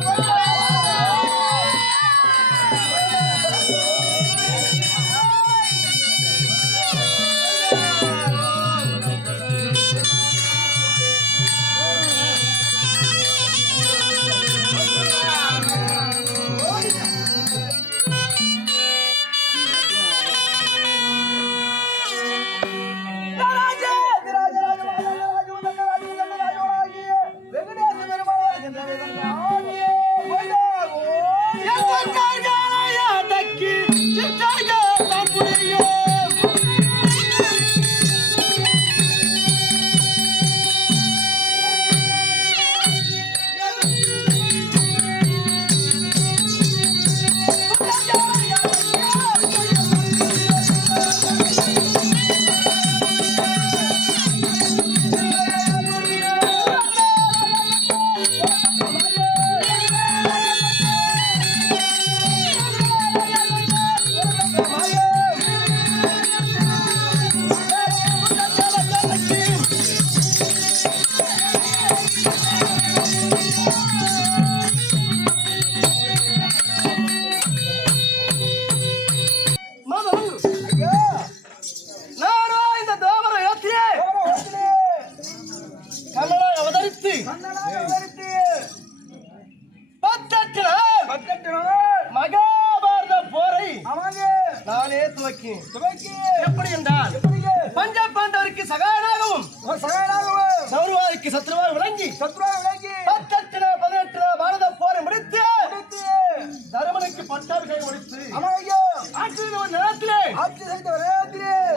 Bravo! நானே துவக்கி. எப்படி என்றால் பஞ்ச பாண்டவருக்கு சகாயனாகவும் சௌரவாதிக்கு சத்ருவாக விளங்கி பத்தெட்டு நாள் பதினெட்டு நாள் பாரத போரை முடித்து தருமனுக்கு பட்டாபிஷேகம் முடித்து ஆற்றில் ஒரு நேரத்திலே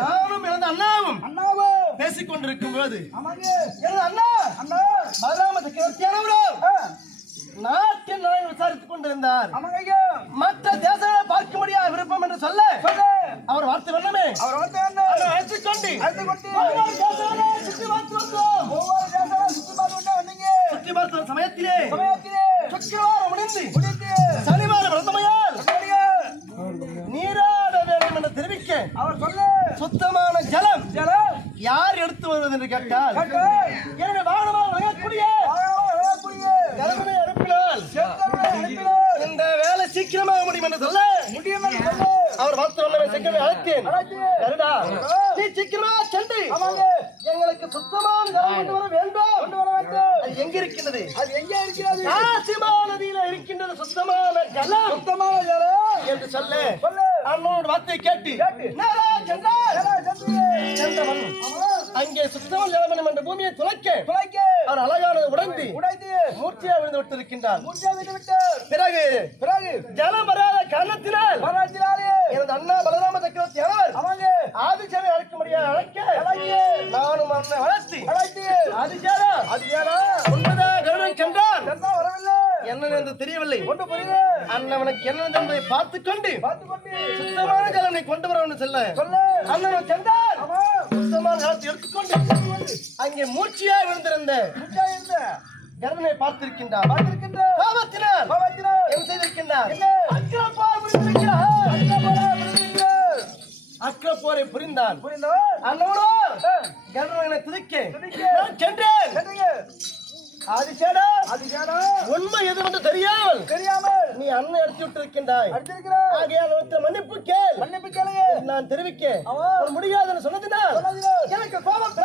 நானும் எனது அண்ணாவும் பேசிக் கொண்டிருக்கும் போது எனது அண்ணா பலராம சக்கரவர்த்தியானவரோ நாட்டின் நலன் விசாரித்துக் கொண்டிருந்தார். மற்ற தேசங்களை அவர் வார்த்தை வல்லமை சீக்கிரமே அழைத்தேன். நீ சீக்கிரமா சென்று. எங்களுக்கு சுத்தமான ஜலம் கொண்டு வர வேண்டும். கொண்டு வர வேண்டும். அது எங்க இருக்கின்றது அது எங்கே இருக்கிறது? காசிமா நதியில இருக்கின்றது சுத்தமான ஜலம். சுத்தமான ஜலம். என்று சொல்ல. சொல்லு. அண்ணனோட வார்த்தையை கேட்டு. சென்றவன். அங்கே சுத்தமான ஜலம் என்ற பூமியை துளைக்க. துளைக்க, அவர் அழகானது உடைந்து உடைத்து, மூர்த்தியா விழுந்து விட்டிருக்கின்றார். மூச்சை விட்டு விட்டார். பிறகு பிறகு ஜலம் வராத காரணத்தினால் பாராட்டினாரே. எனது அண்ணா பலராம சக்கரவர்த்தி அவர் ஆமாங்க, ஆதிசேனை அழைக்கும்படியாக அழைக்க? அழைத்து, நானும் அண்ணன் வளர்த்தி அழைத்து, ஆதிசேனா? அது ஏனா? உண்மைதான் கருடன் சென்றான் சென்றா வரவில்லை. என்ன என்று தெரியவில்லை. கொண்டு புரியுது. அண்ணவனுக்கு என்ன என்பதை பார்த்துக் கொண்டு? சுத்தமான நீ கொண்டு வரவன்னு சொல்ல. அண்ணன் சென்றான். ஆமா, சுத்தமான ஜலத்தை எடுத்துக்கொண்டு அங்கே மூச்சியா விழுந்திருந்த கருடனை பார்த்திருக்கின்றார் பார்த்திருக்கின்ற பாவத்தினால் பாவத்தினால். என்ன? செய்திருக்கின்றார் அக்கபோரா விழுந்தீர்கள். அக்கிரப்போரை புரிந்தான்? அண்ணவனோ ஆ, கருடனை துதிக்க. நான் சென்றேன் சென்றீங்க. ஆதிசேனா அது ஏனா? உண்மை எது என்று தெரியாமல் தெரியாமல் நீ அண்ணன் எடுத்து விட்டிருக்கின்றாய் அடித்திருக்கிறார். ஆகையால் ஒருத்தர் மன்னிப்பு கேள் மன்னிப்பு கேளுங்க. நான் தெரிவிக்க ஆமா. உன் முடியாதுன்னு சொன்னதினால் எனக்கு கோபம்.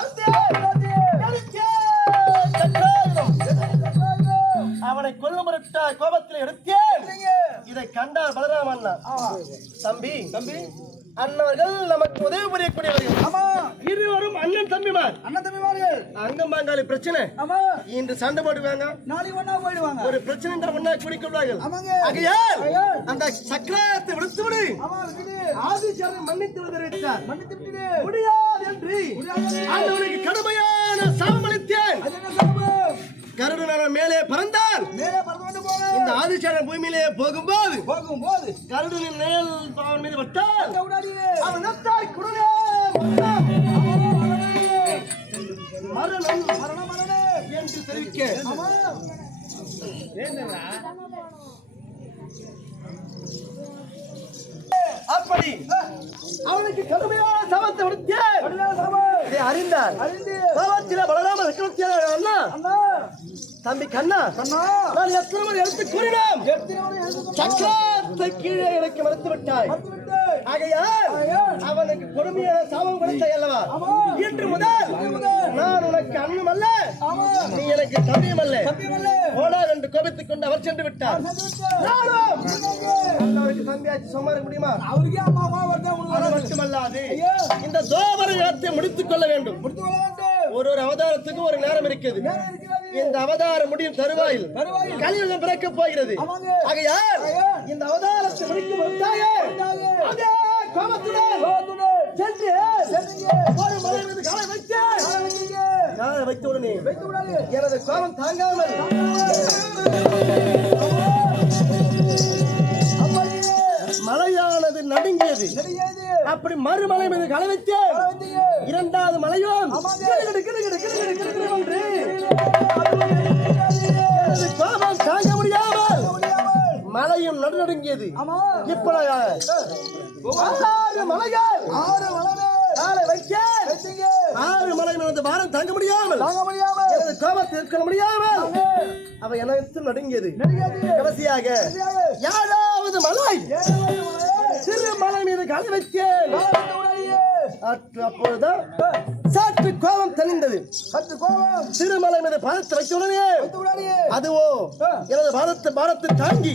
அவனை கொல்லும் பொருட்ட கோபத்தில் எடுத்தேன். இதை கண்டார் பலராம அண்ணா ஆமா. தம்பி தம்பி அண்ணவர்கள் நமக்கு உதவி புரியக்கூடியவர்கள் ஆமா. இருவரும் அண்ணன் தம்பிமார் அண்ணன் தம்பிமார்கள். அங்கம்பாங்காளி பிரச்சனை ஆமா. இன்று சண்டை போடுவாங்க நாளைக்கு ஒண்ணா போயிடுவாங்க. ஒரு பிரச்சனை என்றால் ஒன்னா குடிக்கொள்வார்கள் ஆமாங்க. ஆகையால் அந்த சக்கரத்தை விடுத்து விடு ஆமா. ஆதிசேரன் மன்னித்து விடுகிறார் மன்னித்து விட்டுடு. முடியாது என்று. ஆண்டவனுக்கு கடுமையான சாபம் அளித்தேன் அது என்ன சாபம்? கருடன் மேலே பறந்தால் மேலே பறந்து போங்க. இந்த ஆதிசேரன் பூமியிலே போகும்போது போகும்போது கருடனின் மேல் அவன் மீது விடாதீங்க. அவன் நத்தாய் குடனே மரணம் மரணம் மரணம், மரணம். என்று தெரிவிக்க. அப்படி அவனுக்கு கடுமையான சாபத்தை விடுத்தேன் இதை அறிந்தார். அறிந்து. சாபத்தில பலராம அண்ணா. தம்பி கண்ணா நான் எத்தனை முறை எடுத்து கூறினோம்? சக்கரத்தை கீழே இறக்க மறுத்து விட்டாய் விட்டு ஆகையால். அவனுக்கு கொடுமையான சாபம் கொடுத்தாய் அல்லவா. இன்று முதல் நான் உனக்கு அண்ணனும் அல்ல. நீ எனக்கு தம்பியும் அல்ல. கோபித்துக் கொண்டு அவர் சென்று விட்டார் முடியுமா. மட்டுமல்லாது இந்த தோபர யுகத்தை முடித்துக் கொள்ள வேண்டும் ஒரு ஒரு அவதாரத்துக்கும் ஒரு நேரம் இருக்குது இருக்கிறது. இந்த அவதாரம் முடியும் தருவாயில். கலியுகம் பிறக்க போகிறது. ஆகையால். இந்த அவதாரத்தை முடிக்கும். அதே கோபத்துடன் சென்று. ஒரு மலை மீது காலை வைத்தேன் காலை வைத்த உடனே. எனது கோபம் தாங்காமல். மலையானது நடுங்கியது. அப்படி மறுமலை மீது காலை வைத்தேன் காலை வைத்தீங்க. இரண்டாவது மலையும் கோபம் தாங்க முடியாமல். மலையும் நடுநடுங்கியது. இப்ப ஆறு மலைகள் ஆறு வளரு. காலை வைத்தீங்க. ஆறு மலை மீது பாரம் தாங்க முடியாமல் தாங்க முடியாமல். எனது கோபத்தை எதிர்க்க முடியாமல் அவ எனக்கு நடுங்கியது. கடைசியாக. யாராவது மலை. சிறு மலை மீது காலை. அற்று அப்பொழுதுதான் சற்று கோபம் தெளிந்தது சற்று கோபம். சிறுமலை மீது பாதத்தை வைத்த உடனே. அதுவோ எனது பாதத்தை பாரத்தை தாங்கி.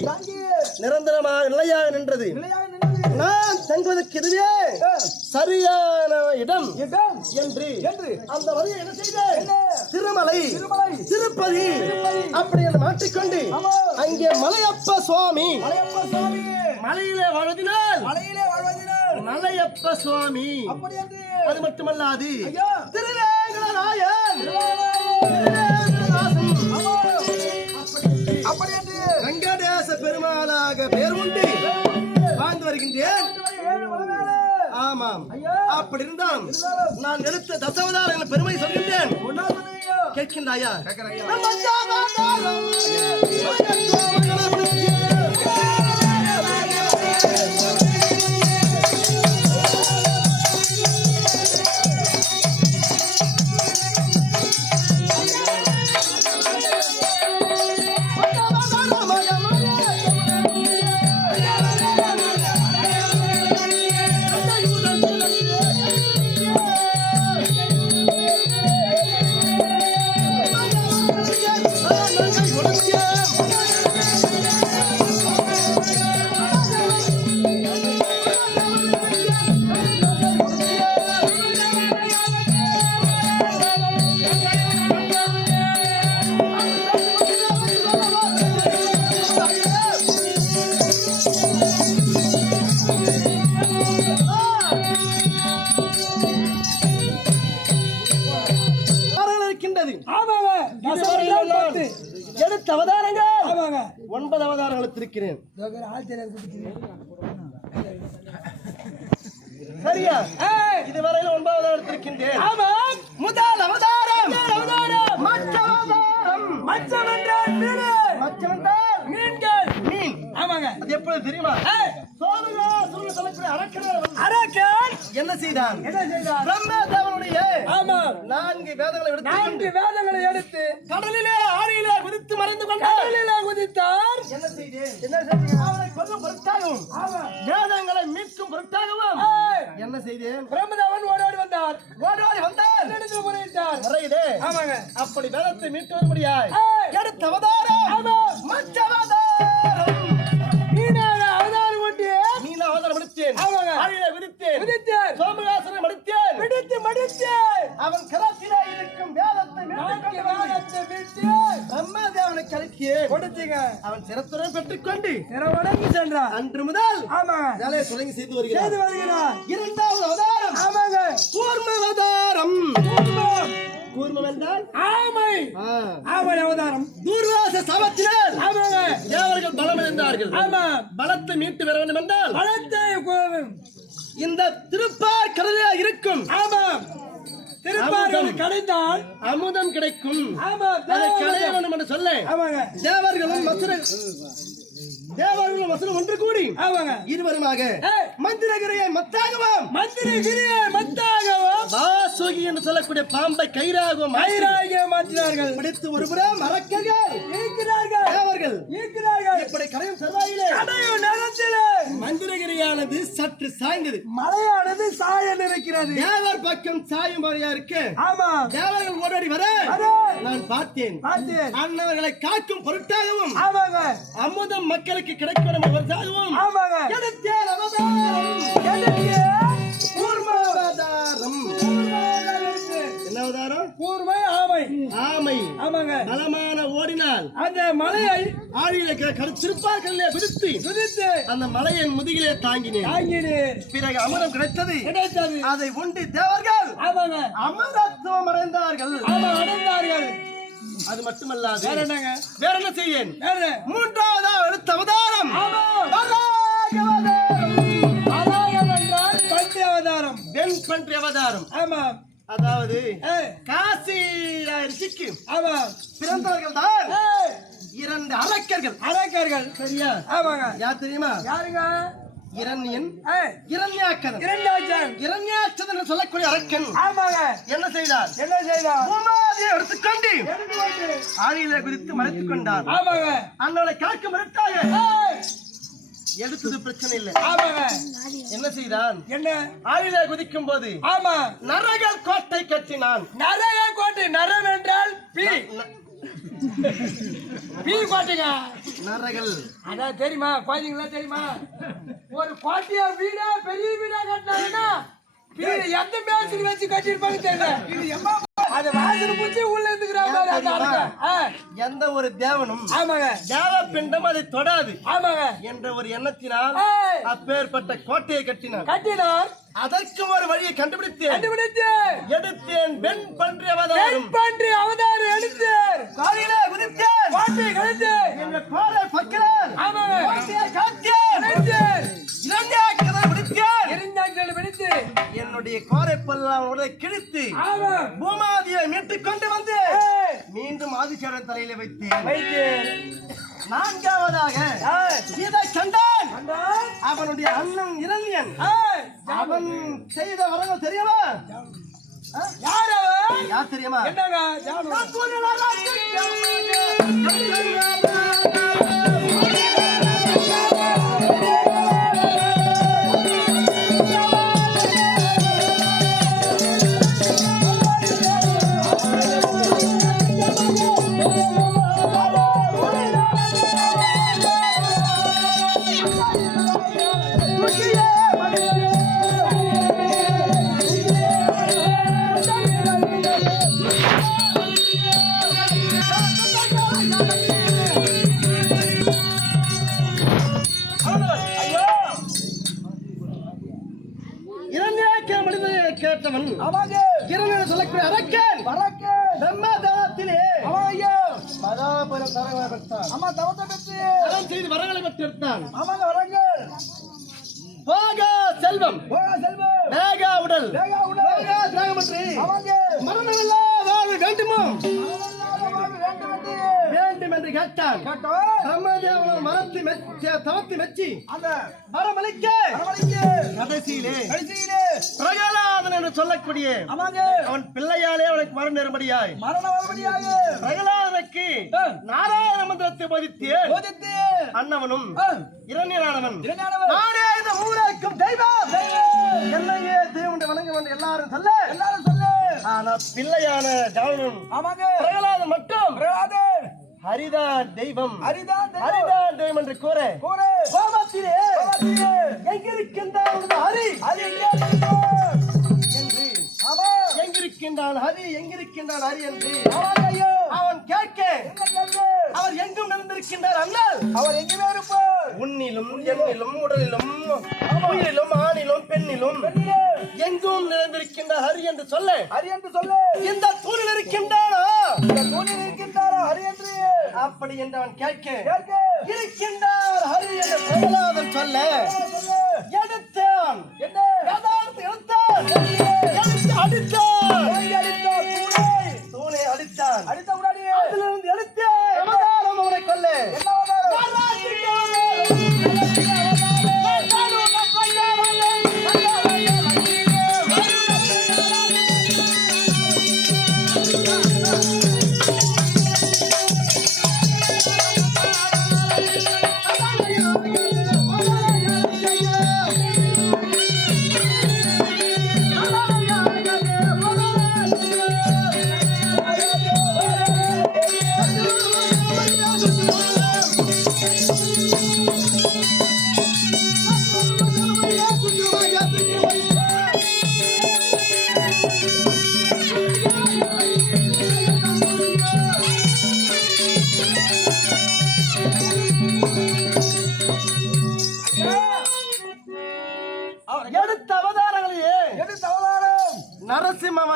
நிரந்தரமாக நிலையாக நின்றது. நான் தங்குவதற்கு இதுவே சரியான இடம் இடம் என்று என்று. அந்த வழியை என்ன செய்தேன்? திருமலை திருமலை. திருப்பதி அப்படி என்று மாற்றிக்கொண்டு ஆமா. அங்கே மலையப்ப சுவாமி மலையிலே வாழ்வதினால் மலையிலே வாழ்வதினால். மலையப்ப சுவாமி. அது மட்டுமல்லாது திருவேங்கடநாயன். அப்படி என்று. வெங்கடேச பெருமாளாக பேர் உண்டு. மேலே. ஆமாம். அப்படி இருந்தால் நான் எடுத்த தசவதார என பெருமை சொல்கின்றேன். கேட்கின்றாயா? கேட்கிறேன். ஒன்பது அவதாரங்கள் தெரியாது சரியா? இதுவரையில் ஒன்பது அவதாரம் எடுத்திருக்கின்றேன். ஆமாம் முதல் அவதாரம். அவதாரம்! மற்ற அவதாரம் மச்சம் என்றால் மீன். மச்சம் என்றால் ஆமாங்க. அது எப்பொழுது தெரியுமா? ஏய்! சோமகாசுரன் சொல்லக்கூடிய அரக்கன்! என்ன செய்தான்? என்ன ஆமாம். நான்கு வேதங்களை எடுத்து நான்கு வேதங்களை எடுத்து கடலிலே ஆறியிலே குதித்து மறைந்து கொண்டார். கடலிலே குதித்தார். என்ன செய்தேன்? என்ன செய்தேன்? அவனை கொல்லும் பொருட்டாகவும் ஆமா வேதங்களை மீட்கும் பொருட்டாகவும். என்ன செய்தேன்? பிரம்மதேவன் ஓடோடி வந்தார். ஓடோடி வந்தார். என்னிடத்தில் முறையிட்டார்? ஆமாங்க. அப்படி வேதத்தை மீட்டு வரும்படியாய் எடுத்த அவதாரம். மற்ற அவதாரம் ஆழியிலே விதித்தேன் குதித்தார் சோமகாசனை மடித்தேன். பிடித்து மடித்து அவன் கரத்திலே இருக்கும் வேதத்தை கொண்டு வேதத்தை விட்டு பிரம்மதேவனுக்கு அளித்தேன் கொடுத்தீங்க. அவன் சிரத்துடன் பெற்றுக்கொண்டு நிறவடங்கு சென்றார் அன்று முதல் ஆமாங்க. வேலையை தொடங்கி செய்து செய்து வருகிறார். வருகிறார் இரண்டாவது அவதாரம். ஆமாங்க. கூர்ம அவதாரம். கூர்மம். என்றால்? ஆமை. ஆமை அவதாரம். தூர்வாச சமத்தினர். ஆமாங்க. தேவர்கள் பலம் இருந்தார்கள் ஆமா. பலத்தை மீட்டு வர வேண்டும் என்றால்? கூறும். இந்த திருப்பார் கடலில் இருக்கும். ஆமா திருப்பார்கள் கடைந்தான் அமுதம் கிடைக்கும். ஆமா வேண்டும் என்று சொல்ல தேவர்களும் வசன தேவர்களும் வசனம் ஒன்று கூடி. ஆமாங்க. இருவருமாக மந்திரகிரியை மத்தாகவும். மந்திரி கிரியை மத்தாகவும். வாசுகி என்று சொல்லக்கூடிய பாம்பை கயிறாகவும் மயிராகிய மாற்றினார்கள். பிடித்து ஒருபுறம் மறக்கர்கள் ஈக்கிறார்கள் தேவர்கள். ஈக்கிறார்கள் இப்படி கரையும் செவ்வாயிலே கடையும் நேரத்திலே. மந்திரகிரியானது சற்று சாய்ந்தது. மலையானது சாய நிற்கிறது தேவர் பக்கம் சாயும் மாதிரியா இருக்கு? ஆமா. தேவர்கள் ஓடடி வர. நான் பார்த்தேன். பார்த்தேன். அன்னவர்களை காக்கும் பொருட்டாகவும் ஆமாங்க. அமுதம் மக்களுக்கு கிடைக்க வேண்டும் என்பதற்காகவும் ஆமாங்க. எடுத்தேன் அவதாரம் எதற்கு? கூர்மாவதாரம் கூர்மையாக இருக்கு. என்ன அவதாரம்? கூர்மை ஆமை. ஆமை. ஆமாங்க. பலமான ஓடினால் அந்த மலையை ஆழியில கருச்சிருப்பார்கள் விடுத்து துதித்து அந்த மலையின் முதுகிலே தாங்கினேன். தாங்கினீர் பிறகு அமுதம் கிடைத்தது. கிடைத்தது. அதை உண்டு தேவர்கள். ஆமாங்க. அமரத்துவம் அடைந்தார்கள். ஆமா அடைந்தார்கள். அது மட்டுமல்லாது வேற என்னங்க? வேற என்ன செய்யேன் மூன்றாவதா எடுத்த அவதாரம் அவதாரம். வெண் பன்றி அவதாரம் ஆமா அதாவது காசி ரிஷிக்கு ஆமா பிறந்தவர்கள் தான் இரண்டு அரக்கர்கள். அரக்கர்கள். சரியா. ஆமாங்க. யார் தெரியுமா? யாருங்க? இரண்யன் இரண்யாக்கதன் இரண்டாச்சன் இரண்யாட்சதன் என்று சொல்லக்கூடிய அரக்கன். ஆமாங்க. என்ன செய்தார்? என்ன செய்தார்? பூமாதியை எடுத்துக்கொண்டு ஆழியில குதித்து மறைத்துக் கொண்டார். ஆமாங்க. அண்ணனை காக்க மறுத்தாக ஏய், எடுத்தது பிரச்சனை இல்லை. ஆமாங்க. என்ன செய்தான்? என்ன? ஆழியில குதிக்கும் போது ஆமா. நரகல் கோட்டை கட்டினான். நரக கோட்டை நரம் என்றால் பி. பி கோட்டைங்க. நரகல். அதான் தெரியுமா? குழந்தைங்களா தெரியுமா? ஒரு கோட்டையா வீடா பெரிய வீடா கட்டினாங்கன்னா எந்த மேட்சுக்கு வச்சு கட்டியிருப்பாங்க தெரியல. அது வாசல் பூச்சி உள்ள இருந்துக்கிற மாதிரி அந்த அடக்க. ஆ, எந்த ஒரு தேவனும் ஆமாங்க. தேவ பிண்டம் அதை தொடாது ஆமாங்க. என்ற ஒரு எண்ணத்தினால் அப்பேற்பட்ட கோட்டையை கட்டினான். கட்டினார். அதற்கு ஒரு வழியை கண்டுபிடித்தேன். கண்டுபிடித்து எடுத்தேன். பெண் பன்றி பெண் அவதாரம். பன்றி உடலை கிழித்து பூமாதியை மீட்டுக் கொண்டு வந்து மீண்டும் ஆதிசேரன் தலையில வைத்து நான்காவதாக இதை கண்டான் அவனுடைய அண்ணன் இரண்யன். அவன் செய்த வரங்கள் தெரியுமா? யார் அவன்? யார் தெரியுமா? என்னங்க? வேண்டுமோ? வேண்டும் என்று கேட்டான் கேட்டவன் பிரம்மதேவன் மரத்து மெச்ச தவத்து மெச்சி அந்த வரமளிக்க அரவணைக்கு கடைசியிலே கடைசியிலே பிரகலாதன் என்று சொல்லக்கூடிய அவன் பிள்ளையாலே அவனுக்கு மரண நேர்மடியாய் பிரகலாதனுக்கு நாராயண மந்திரத்தை போதித்து. அண்ணவனும் இரண்டானவர் நானே இந்த ஊராக்கும் தெய்வம். என்னையே தெய்வம் வணங்க எல்லாரும் சொல்ல. எல்லாரும் சொல்லு. ஆனா பிள்ளையான ஜானனும் ஆமாங்க. பிரகலாதன் மட்டும். பிரகலாதன் ஹரிதான் தெய்வம். ஹரிதான். ஹரிதான் தெய்வம் என்று கூற. கூறு. எங்கிருக்கின்றான் உனது ஹரி? எங்கிருக்கின்றான் ஹரி எங்கிருக்கின்றான் ஹரி என்று? அவன் கேட்க? அவர் எங்கும் நடந்திருக்கின்றார் அண்ணல். அவர் எங்கேயுமே இருப்பார். உன்னிலும் எண்ணிலும் உடலிலும் உயிரிலும் ஆணிலும் பெண்ணிலும் பெண்ணிலே, எங்கும் நிறைந்திருக்கின்ற ஹரி என்று சொல்ல. ஹரி என்று சொல்லு. இந்த தூணில் இருக்கின்றானா? இந்த தூணில் இருக்கின்றாரா ஹரி என்று? அப்படி என்று அவன் கேட்க. இருக்கின்றார் ஹரி என்று பிரகலாதன் சொல்ல. எடுத்தான். என்ன? எடுத்தான். அடித்தான். அடித்தான் அடித்த உடனே. அதிலிருந்து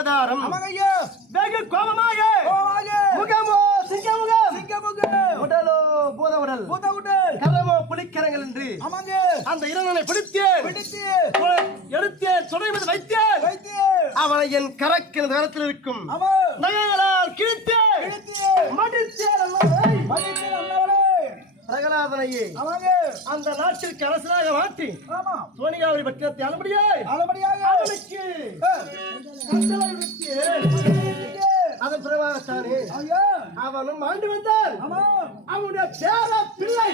அவதாரம் வெகு கோபமாக கோவாக முகமோ சிங்கமுகம் சிங்கமுக. உடலோ பூத உடல். பூத உடல். கரமோ புலிக்கரங்கள் என்று ஆமாங்க. அந்த இரணனை பிடித்து பிடித்து எடுத்தேன். துணை மீது வைத்தேன். வைத்து அவனை என் கரக்கிற நேரத்தில் இருக்கும். நகைகளால் கிழித்து ஆமாங்க. அந்த நாட்டிற்கு அரசனாக மாற்றி ஆமா. சோனிகாவை பற்றியத்தை அனுமடியே நல்லபடியாக அவனுக்கு அதன் ஐயா. அவனும் ஆண்டு வந்தான் ஆமா. அவனுடைய பேர பிள்ளை.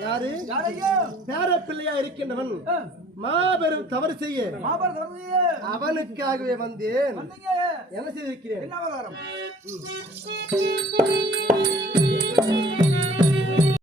யாரு? பேர பிள்ளையா இருக்கின்றவன். மாபெரும் தவறு செய்ய. அவனுக்காகவே வந்தேன். என்ன செய்திருக்கிறேன்?